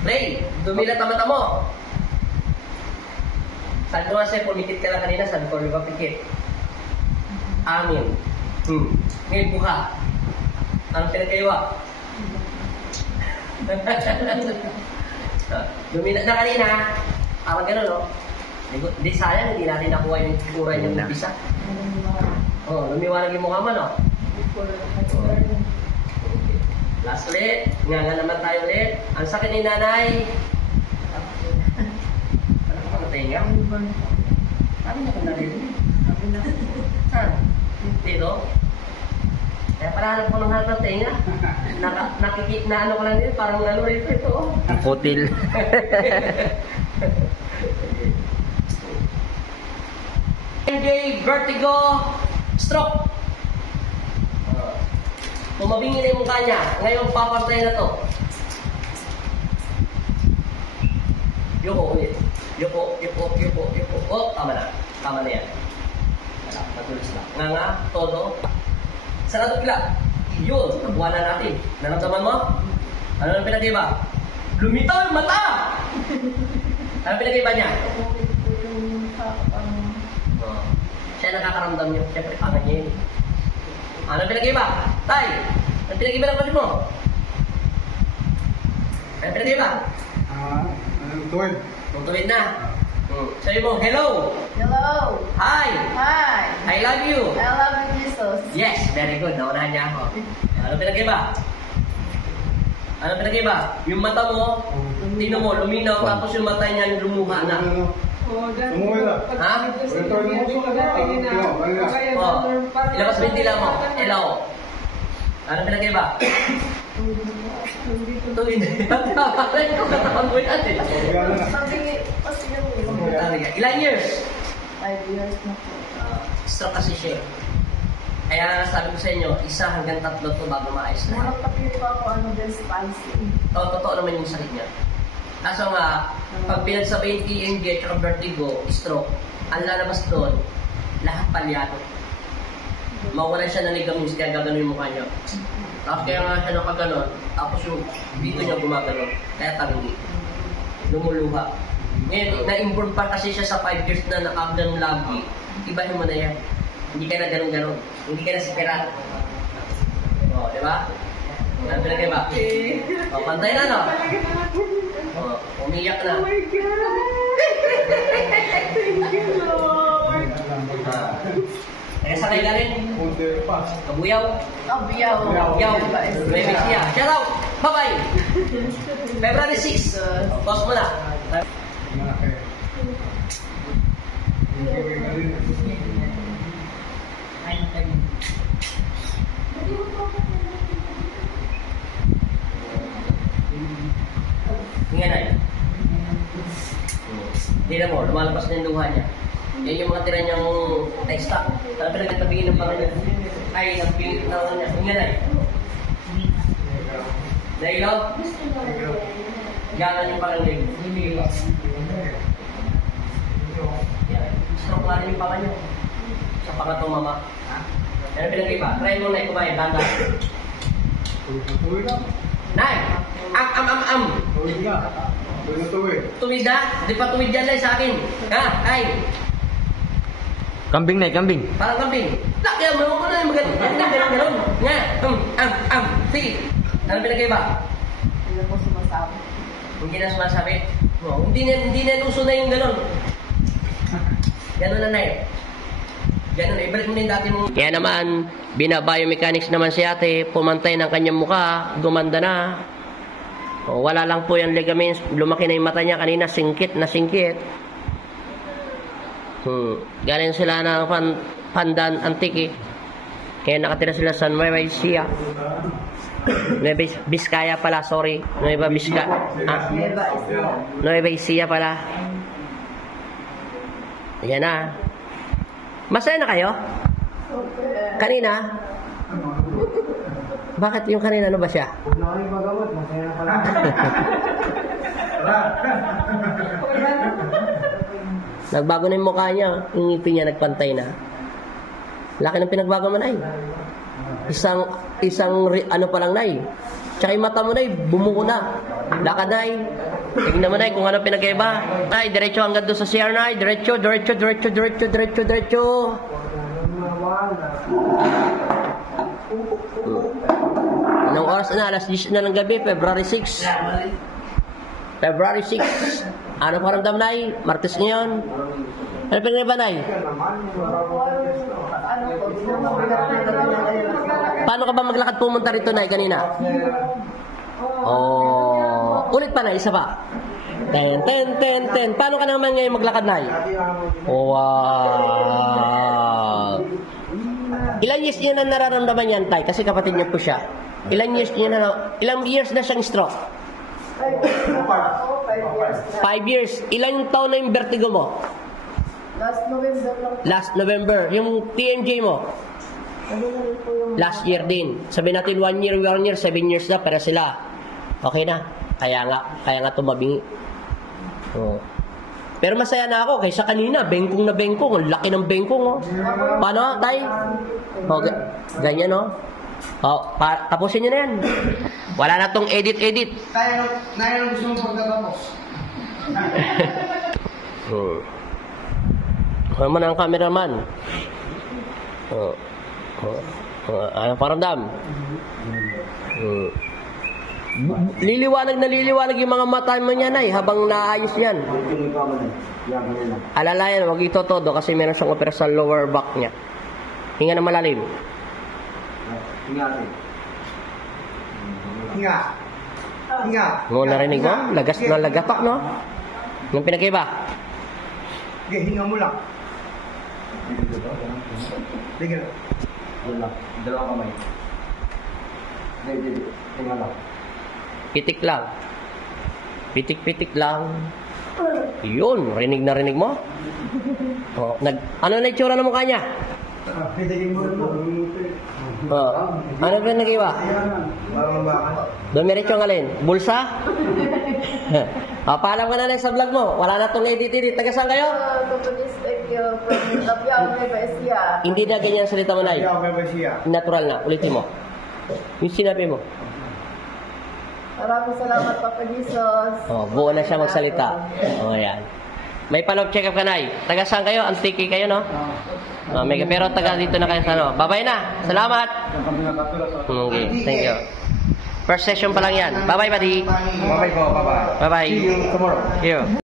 Ray, dumilat ang mata mo. Sabi ko nga sa'yo, pumikit ka lang kanina, sabi ko, lupa pikit. Amin. Ngayon, buka. Ang pinagkaiwa. Dumilat na kanina. Parang gano'n, no? Di sayang, hindi natin nakuha yung kura niyang umpisa. Lumiwanag yung mukha mo, no? Last ulit. Nga naman tayo ulit. Ang sakit ni nanay. Ano ka pamatay nga? Sabi na ka na rin. Saan? Dito? Kaya pala ko ng harap ng tenga. Nakikita na ano ko lang din. Parang ano rito ito. Ang putil. MJ, vertigo, stroke. Tumabingin na yung mukha niya. Ngayon, papantay na to. Yuko ulit. Yuko. Oh, tama na. Tama na yan. Wala, natulis lang. Nga, todo. Sarado pila. Yun, nabuha na natin. Naramdaman mo? Ano ang pinag-iba? Lumitaw yung mata! Ano ang pinag-iba niya? Siya nakakaramdam niyo. Siyempre, pangan niya yun. Ano pinag-iba? Tay! Ano pinag-iba ng kapatid mo? Ano pinag-iba? Tuwid. Tuwid na. Sabi mo, hello! Hello! Hi! Hi! I love you! I love you, Jesus! Yes! Very good. Naunahan niya ako. Ano pinag-iba? Ano pinag-iba? Yung mata mo, tingnan mo, luminaw, tapos yung mata niya lumuha na. Umuwi na. Ha? Ilabas mo yung dila mo. Ilaw. Ano pinag-iba? Tuwid. Tawag ko katawan mo yan eh. Ilan years? 5 years na po. Stroke kasi siya. Kaya sabi ko sa inyo, 1 hanggang 3 to bago maayos na. Muna papili pa ako del spacing. Totoo naman yung sakit niya. Kaso nga, pag pinagsabayin TMJ at vertigo, stroke, ang lalabas doon, lahat palyado. Mawalan siya ng ligaments, kaya gagano yung mukha niya. Tapos kaya nga siya nakaganon, tapos yung dito niya gumagano, kaya tangi. Lumuluha. Ngayon, na-inform pa kasi siya sa 5 years na nakaganon lagi, ibahin mo na yan. Hindi ka na ganon-ganon. Hindi ka na siperado. O, di ba? Ano pinagay ba? O, pantay na, no? O, umiyak na. Oh my God! Thank you, Lord! Kaya sa kayo galing? Kabuyaw? Kabuyaw. Kabuyaw. Nueva Ecija. Shout out! Bye-bye! February 6. Post mo na. Ngayon ay. Hindi mo, lumalabas na yung luha niya. Yan yung mga tira niyang stock. Talaga pinagtabihin ng Panginoon. Ay, ang pilit na niya. Ngayon ay. Nailaw? Ganan yung Panginoon. Yan. Stroke nga rin yung Panginoon. Sa pangatong mama. Yan ang pinag-iba. Try mo na kumain. Banda. Nay! Am! Tuwid na? Di pa tuwid yan sa akin. Ha? Ay! Kambing na, kambing. Parang kambing. Lakyan mo ko na yung magaling. Nga! Sige! Ano pinag-iba? Hindi po sumasabi. Hindi na sumasabi. No, hindi na uso na yung gano'n. Gano'n na eh. Gano'n na. Ibalik mo na yung dati mo. Kaya naman, binabiomechanics naman si ate. Pumantay ng kanyang mukha. Gumanda na. O, wala lang po yung ligaments. Lumaki na yung mata niya kanina. Singkit na singkit. Galing sila ng Pandan Antique. Kaya nakatira sila sa Nueva Ecija. Nueva Vizcaya pala, sorry. Nueva Ecija pala. Yan na. Masaya na kayo? Kanina? Bakit yung kanina, ano ba siya? Nagbago na yung mukha niya. Yung ngipin niya nagpantay na. Laki ng pinagbago man ay. ano pa lang, Nay. Tsaka yung mata mo, Nay, bumuko na. Lakad, Nay. Tingnan mo, Nay, kung ano pinagkaiba. Nay, diretso hanggang doon sa CR, Nay. Diretso. Anong oras na? Alas 10 na ng gabi, February 6. February 6. Ano paramdam, Nay? Martes ngayon. Ano pinagkaiba, Nay? Paano ka ba maglakad pumunta rito, Nay, kanina? Oh, ulit pa, Nay, isa pa. 10. Paano ka naman ngayon maglakad, Nay? Oh, wow. Ilang years niya na nararamdaman yan, Tay? Kasi kapatid niya po siya. Ilang years na siyang stroke? 5 years. Ilang taon na yung vertigo mo? Last November lang. Last November. Yung TMJ mo? Last year din. Sabi natin 1 year, 7 years na, para sila. Okay na. Kaya nga tumabingi. Oh. Pero masaya na ako kaysa kanina, bengkong na bengkong. Ang laki ng bengkong, oh. Paano, Tay? Oh, ganyan, oh. Oh, tapusin nyo na yan. Wala na tong edit. Tayo na gusto mong pagkatapos. Ano man ang cameraman? Ano paramdam? Liliwanag yung mga mata mo niyan, Nay, habang naayos yan. Alalayan, wag ito todo kasi meron siyang opera sa lower back niya. Hinga na malalim. Hinga. Ngo narinig mo? Lagas na lagatok, no? Yung pinagkaiba? Okay, hinga mo lang. Tingnan. Dalawang kamay. Hinga lang. Pitik lang. Pitik lang. Yun, rinig na rinig mo? Oh, ano na itsura ng mukha niya? Pitigin mo rin mo. Ano ba nag-iwa? Parang bakal. Dumiretso ang alin? Bulsa? Paalam ka na lang sa vlog mo. Wala na itong edit. Taga saan kayo? From Tapiao, Nueva Ecija. Hindi na ganyan salita mo, Nay. Hindi ako siya. Natural na. Ulitin mo. Yung sinabi mo. Maraming salamat, Papa Jesus. Oh, buo na siya magsalita. Oh, yan. May follow-up check-up ka, Nay. Taga saan kayo? Antiki kayo, no? Pero taga dito na kayo sa ano. Bye-bye na. Salamat. Okay, thank you. First session pa lang yan. Bye-bye, buddy. Bye-bye po, bye-bye. Bye-bye. See you tomorrow. You.